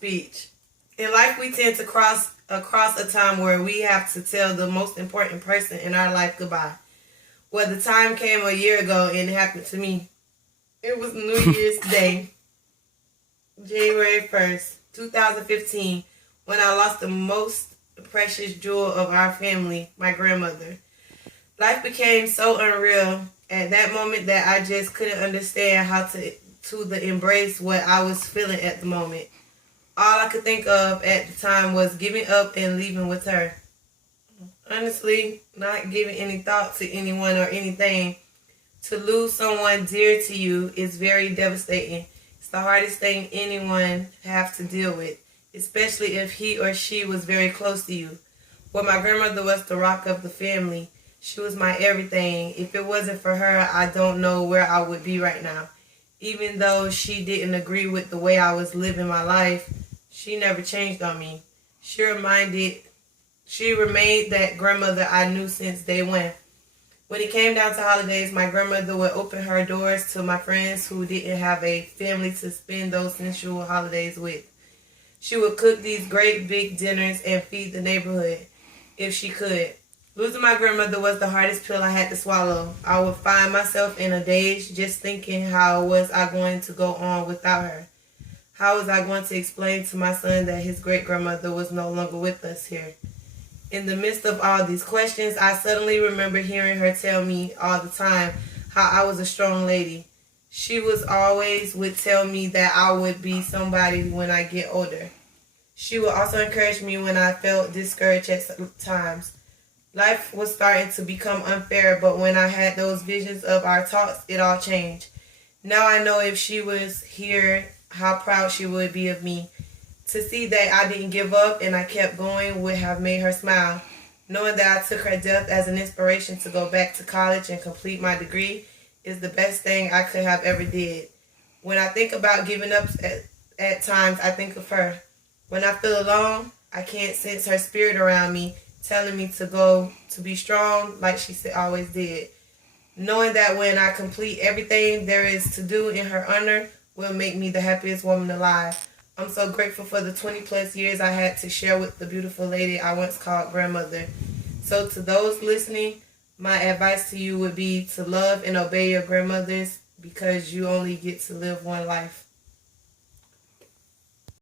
speech. In life, we tend to cross across a time where we have to tell the most important person in our life goodbye. Well, the time came a year ago and it happened to me. It was New Year's Day, January 1st, 2015, when I lost the most precious jewel of our family, my grandmother. Life became so unreal at that moment that I just couldn't understand how to embrace what I was feeling at the moment. All I could think of at the time was giving up and leaving with her. Honestly, not giving any thought to anyone or anything. To lose someone dear to you is very devastating. It's the hardest thing anyone have to deal with, especially if he or she was very close to you. Well, my grandmother was the rock of the family. She was my everything. If it wasn't for her, I don't know where I would be right now. Even though she didn't agree with the way I was living my life, she never changed on me. She remained that grandmother I knew since day one. When it came down to holidays, my grandmother would open her doors to my friends who didn't have a family to spend those sensual holidays with. She would cook these great big dinners and feed the neighborhood if she could. Losing my grandmother was the hardest pill I had to swallow. I would find myself in a daze just thinking how was I going to go on without her. How was I going to explain to my son that his great-grandmother was no longer with us here? In the midst of all these questions, I suddenly remember hearing her tell me all the time how I was a strong lady. She would tell me that I would be somebody when I get older. She would also encourage me when I felt discouraged at times. Life was starting to become unfair, but when I had those visions of our talks, it all changed. Now I know if she was here, how proud she would be of me. To see that I didn't give up and I kept going would have made her smile. Knowing that I took her death as an inspiration to go back to college and complete my degree is the best thing I could have ever did. When I think about giving up at times, I think of her. When I feel alone, I can't sense her spirit around me, telling me to go, to be strong like she always did. Knowing that when I complete everything there is to do in her honor will make me the happiest woman alive. I'm so grateful for the 20 plus years I had to share with the beautiful lady I once called grandmother. So to those listening, my advice to you would be to love and obey your grandmothers because you only get to live one life.